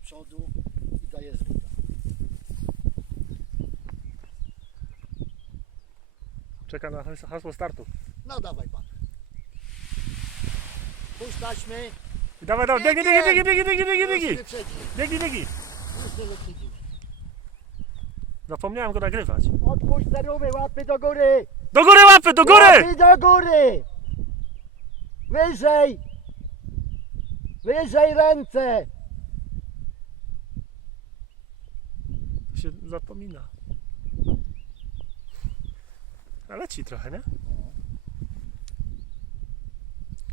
przodu i daje z buta. Czeka na has- hasło startu. No dawaj pan. Puść taśmy. Dawaj, dawaj, biegnij, biegnij, biegnij, biegnij, biegnij, biegnij, Już biegnij, nie przedzi. biegnij, biegnij. Już nie wyprzedzi. Zapomniałem go nagrywać. Odpuść sterowy, łapy do góry. Do góry łapy, do góry! Łapy do góry. Wyżej. Wyżej ręce. Się zapomina. A leci trochę, nie?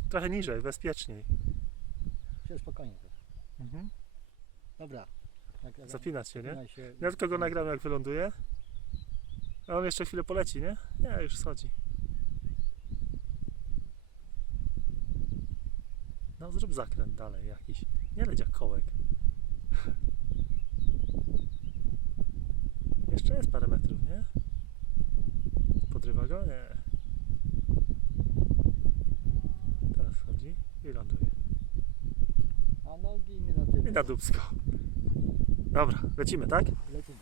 Trochę niżej, bezpieczniej. Się spokojnie. Mhm. Dobra. Nagrywam. Zapinać się, nie? Zapinaj się. Ja tylko go nagram jak wyląduje. A on jeszcze chwilę poleci, nie? Nie, już schodzi. No zrób zakręt dalej jakiś. Nie leć jak kołek. Jeszcze jest parę metrów, nie? Podrywa go? Nie. Teraz schodzi i ląduje. A nogi nie na tym. I na dubsko. Dobra, lecimy, tak? Lecimy.